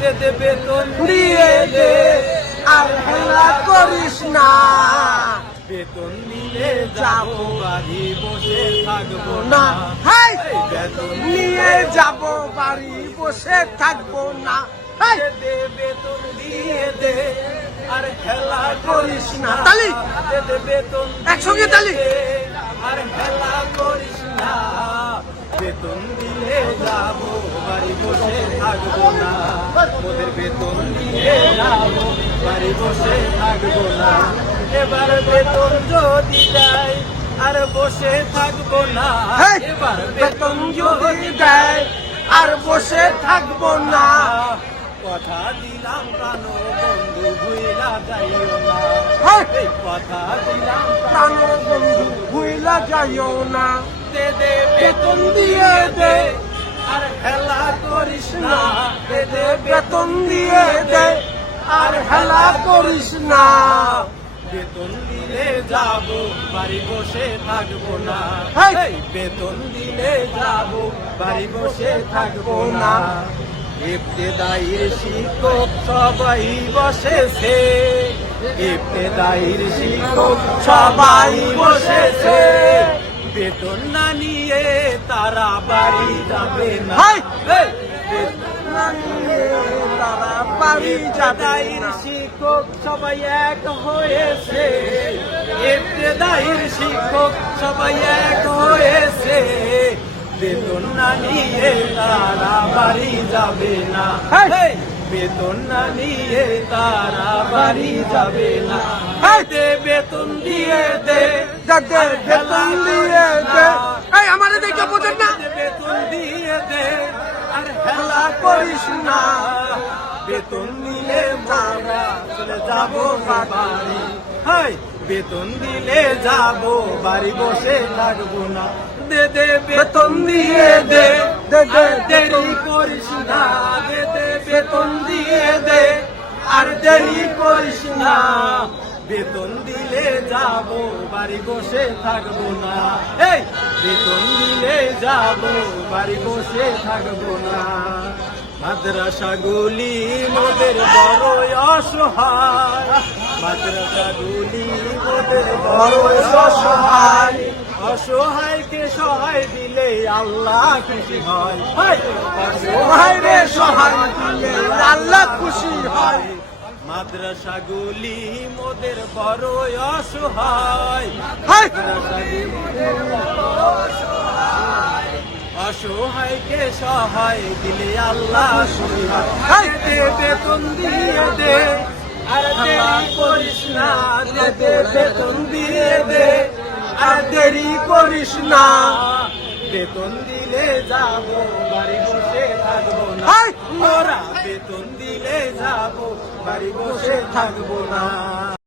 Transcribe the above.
বেতন দিয়ে দে আর হেলা করিস না। বেতন নিয়ে যাবো বাড়ি বসে থাকবো না। বেতন নিয়ে যাবো বাড়ি বসে থাকবো না। বেতন দিয়ে দে আর হেলা করিস না। তালি বেতন একসঙ্গে তালি আর হেলা করিস না। বেতন দিলে যাবো বাড়ি বসে থাকবো না। ওদের বেতন দিয়ে যাবো বাড়ি বসে থাকবো না। এবার বেতন যদি দেয় আর বসে থাকবো না। এবার বেতন যদি দেয় আর বসে থাকবো না। কথা দিলাম প্রাণ বন্ধু ভুইলা যাইও না। কথা দিলাম প্রাণ বন্ধু ভুইলা যাইও না। দে দে বেতন দিয়ে দে আর হেলা করিস না। দে দে বেতন দিয়ে দে আর হেলা করিস না। বেতন দিলে যাবো বাড়ি বসে থাকবো না। বেতন দিলে যাবো বাড়ি বসে থাকবো না। ইবতেদায়ীর শিক্ষক সবাই বসেছে। ইবতেদায়ীর শিক্ষক সবাই বসেছে। বেতন না নিয়ে তারা বাড়ি যাবে না। বেতন না নিয়ে তারা বাড়ি যাবে না। শিক্ষক সবাই এক হয়েছে। ইবতেদায়ীর শিক্ষক সবাই এক হয়েছে। বেতন না নিয়ে তারা বাড়ি যাবে না। বেতন না নিয়ে তারা বাড়ি যাবে না। দে বেতন দিয়ে দে বেতন দিয়ে দে। আমাদের দেখে বোঝেন না। বেতন দিয়ে দে আর হেলা করিস না। বেতন দিলে আমরা চলে যাবো বাড়ি। বেতন দিলে যাবো বাড়ি বসে থাকবো না। দে দে বেতন দিয়ে দে দেরি করিস না। দে দে বেতন দিয়ে দে আর দেরি করিস না। বেতন দিলে যাবো বাড়ি বসে থাকবো না। বেতন দিলে যাবো বাড়ি বসে থাকবো না। মাদ্রাসাগুলি মোদের বড় অসহায়। মাদ্রাসাগুলি মোদের বড় অসহায়। অসহায়কে সহায় দিলে আল্লাহ খুশি হয়। অসহায় রে সহায় দিলে আল্লাহ খুশি হয়। মাদ্রাসাগুলি মোদের বড় অসহায়। অসহায়কে সহায় দিলে আল্লাহ খুশি হয়। বেতন দিয়ে দে আর দেরি করিস না। দে বেতন দিয়ে দে আর দেরি করিস না। বেতন দিলে যাবো বাড়ি বসে থাকবো না। ওরা বেতন দিলে যাবো বাড়ি বসে থাকবো না।